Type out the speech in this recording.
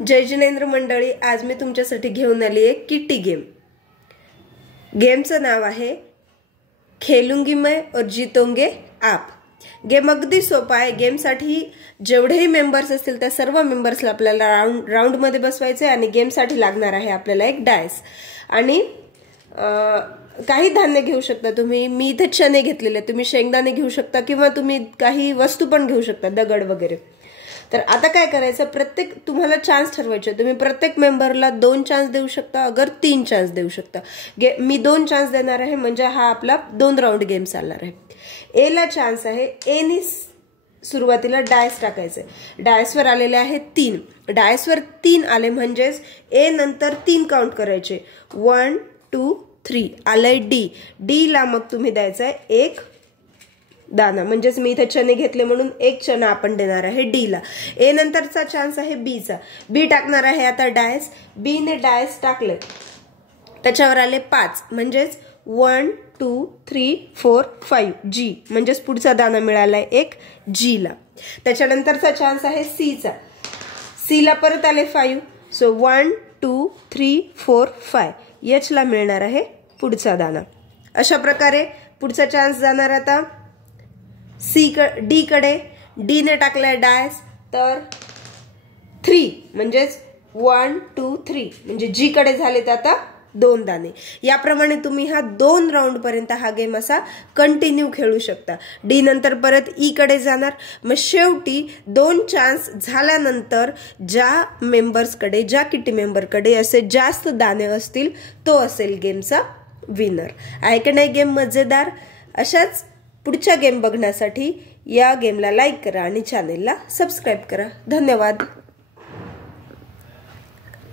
जय जिनेंद्र मंडळी, आज मी तुमच्यासाठी घेऊन आली आहे किटी गेम। गेमचं नाव आहे खेलूंगी मैं और जीतोंगे आप। गेम अगदी सोपा आहे। गेमसाठी जेवढेही मेंबर्स असतील त्या सर्व मेंबर्सला आपल्याला राउंड मध्ये बसवायचे आणि गेमसाठी लागणार आहे आपल्याला एक डायस आणि काही धान्य घेऊ शकता तुम्ही। मी इथे चणे घेतलेले, तुम्ही शेंगदाणे घेऊ शकता किंवा तुम्ही काही वस्तू पण घेऊ शकता, दगड वगैरे। तर आता काय करायचं, प्रत्येक तुम्हाला चान्स ठरवायचे। तुम्ही प्रत्येक मेंबरला 2 चान्स देऊ शकता, अगर 3 चान्स देऊ शकता। मी 2 चान्स देणार आहे, म्हणजे हा आपला 2 राउंड गेम चालणार आहे। ए ला चान्स आहे, ए नी सुरुवातीला डायस टाकायचे। डायसवर आलेले आहे 3, डायसवर 3 आले म्हणजेच ए नंतर 3 काउंट करायचे। 1 2 3 आलंय डी। डी ला मग तुम्ही द्यायचा आहे 1 दाना, म्हणजेच मी इथे चणे घेतले म्हणून 1 चणा आपण देणार आहे डी ला। ए नंतरचा चान्स आहे बी चा। बी टाकणार आहे आता डायस। बी ने डायस टाकले, त्याच्यावर आले 5 म्हणजेच 1 2 3 4 5 जी, म्हणजेच पुढचा दाना मिळालाय 1 जी ला। त्याच्यानंतरचा चान्स आहे सी चा। सी ला परत आले 5, सो 1 2 3 4 5 एच ला मिळणार आहे पुढचा दाना। अशा प्रकारे पुढचा चान्स जाणार आता डी कडे। डी ने टाकलाय डायस तर 3 म्हणजेच 1 2 3 म्हणजे जी कडे झालेत आता 2 दाणे। याप्रमाणे तुम्ही हा 2 राउंड पर्यंत हा गेम असा कंटिन्यू खेळू शकता। डी नंतर परत ई कडे जाणार, मग शेवटी 2 चान्स झाल्यानंतर ज्या मेंबर्सकडे, ज्या किटी मेंबरकडे असे जास्त दाणे असतील तो असेल गेमचा विनर। आहे की नाही गेम मजेदार? अशाच पुढच्या गेम बघण्यासाठी या गेमला लाईक करा आणि चॅनेलला सबस्क्राइब करा। धन्यवाद।